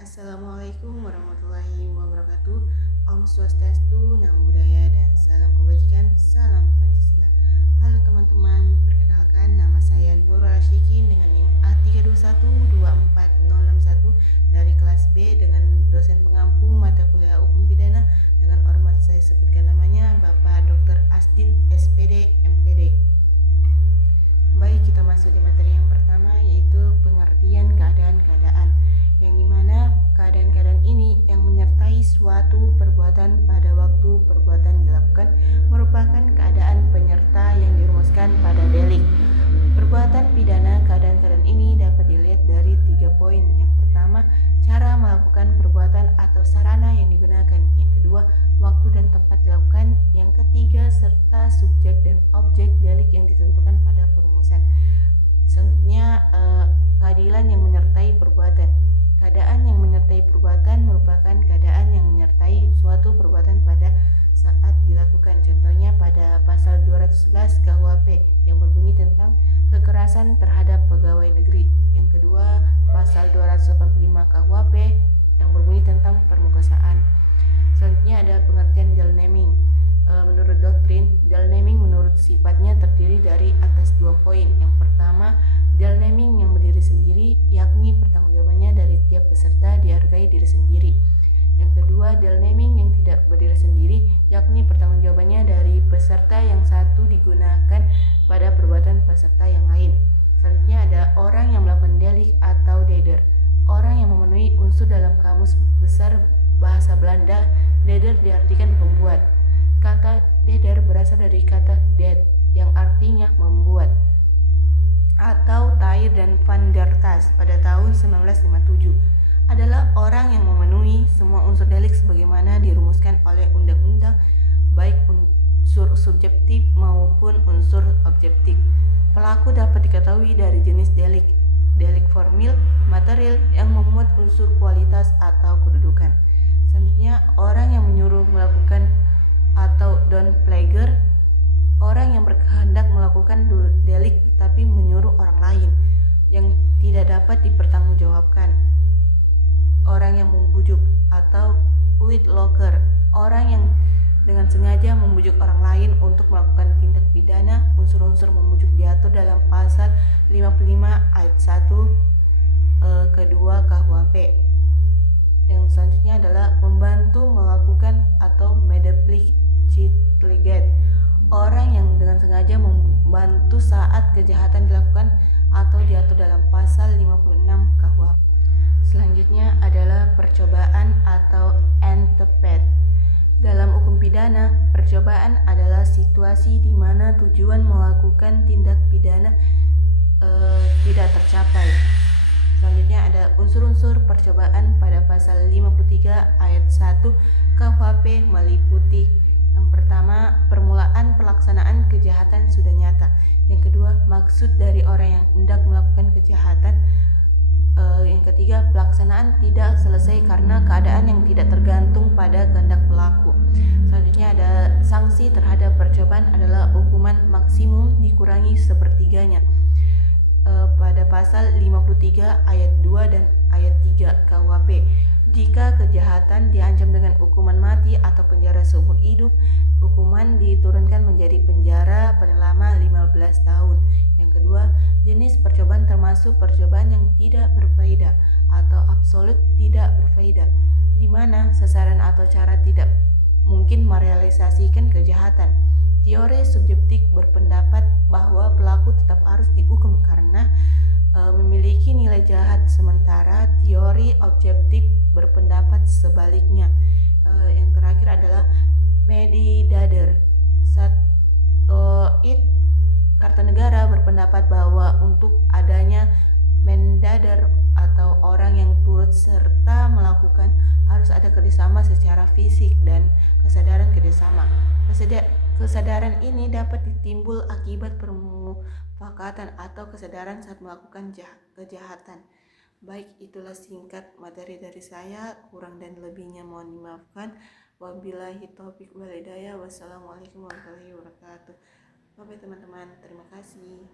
Assalamualaikum warahmatullahi wabarakatuh. Om Swastiastu, Namo Buddhaya, dan salam kebajikan, salam Pancasila. Halo teman-teman, perkenalkan nama saya Nurul Asyikin dengan NIM A3212461 dari kelas B dengan dosen pengampu mata kuliah Hukum Pidana dengan hormat saya sebutkan namanya Bapak Dr. Asdin SPD MPD. Baik, kita masuk di materi yang pertama, yaitu pengertian keadaan-keadaan, yang dimana keadaan-keadaan ini yang menyertai suatu perbuatan pada waktu perbuatan dilakukan merupakan keadaan penyerta yang dirumuskan pada delik. Perbuatan pidana, keadaan-keadaan ini dapat dilihat dari 3 poin. Yang pertama, cara melakukan perbuatan atau sarana yang digunakan. Yang kedua, waktu dan tempat dilakukan. Yang ketiga, serta subjek dan objek delik yang ditentukan pada perumusan. Selanjutnya, keadilan yang menyertai perbuatan. Keadaan yang menyertai perbuatan merupakan keadaan yang menyertai suatu perbuatan pada saat dilakukan. Contohnya pada pasal 211 KUHP yang berbunyi tentang kekerasan terhadap pegawai negeri. Yang kedua, pasal 285 KUHP yang berbunyi tentang permukosaan. Selanjutnya ada pengertian jail naming. Menurut doktrin, jail naming menurut sifatnya terdiri dari atas 2 poin. Yang pertama, jail naming yang berdiri sendiri, yakni pertanggungjawabannya dari tiap peserta dihargai diri sendiri. Yang kedua, jail naming yang tidak berdiri sendiri, yakni pertanggungjawabannya dari peserta yang satu digunakan pada perbuatan peserta yang lain. Selanjutnya ada orang yang melakukan delik atau dader. Orang yang memenuhi unsur dalam Kamus Besar Bahasa Belanda, dader diartikan pembuat. Kata dader berasal dari kata deed yang artinya membuat, atau Thayer dan Van der Tas pada tahun 1957 adalah orang yang memenuhi semua unsur delik sebagaimana dirumuskan oleh undang-undang, baik unsur subjektif maupun unsur objektif. Pelaku dapat diketahui dari jenis delik, delik formil, material yang memuat unsur kualitas atau kedudukan. Selanjutnya, orang yang menyuruh melakukan atau downplager, orang yang berkehendak melakukan delik tetapi menyuruh orang lain yang tidak dapat dipertanggungjawabkan. Orang yang membujuk atau whitlocker, orang yang dengan sengaja membujuk orang lain untuk melakukan tindak pidana. Unsur-unsur membujuk diatur dalam pasal 55 ayat 1 kedua KUHP. Yang selanjutnya adalah membantu melakukan atau medeplicit, orang yang dengan sengaja membantu saat kejahatan dilakukan atau diatur dalam pasal 56 KUHP. Selanjutnya adalah percobaan atau entrapment. Dalam hukum pidana, percobaan adalah situasi di mana tujuan melakukan tindak pidana tidak tercapai. Selanjutnya ada unsur-unsur percobaan pada pasal 53 ayat 1 KUHP meliputi: yang pertama, permulaan pelaksanaan kejahatan sudah nyata. Yang kedua, maksud dari orang yang hendak melakukan kejahatan. Yang ketiga, pelaksanaan tidak selesai karena keadaan yang tidak tergantung pada kehendak pelaku. Selanjutnya ada sanksi terhadap percobaan adalah hukuman maksimum dikurangi sepertiganya. Pada pasal 53 ayat 2 dan ayat 3 KUHP, jika kejahatan diancam dengan hukuman mati atau penjara seumur hidup, hukuman diturunkan menjadi penjara paling lama 15 tahun. Yang kedua, jenis percobaan termasuk percobaan yang tidak berfaedah atau absolut tidak berfaedah, di mana sasaran atau cara tidak mungkin merealisasikan kejahatan. Teori subjektif berpendapat bahwa pelaku tetap harus dihukum karena memiliki nilai jahat, sementara teori objektif berpendapat sebaliknya. Yang terakhir adalah Medidader. Satoid Kartanegara berpendapat bahwa untuk adanya mendader atau orang yang turut serta melakukan harus ada kerjasama secara fisik dan kesadaran kerjasama. Kesadaran ini dapat ditimbul akibat permufakatan atau kesadaran saat melakukan kejahatan. Baik, itulah singkat materi dari saya. Kurang dan lebihnya mohon dimaafkan. Wabillahi taufiq wal hidayah. Wassalamualaikum warahmatullahi wabarakatuh. Bye teman-teman, terima kasih.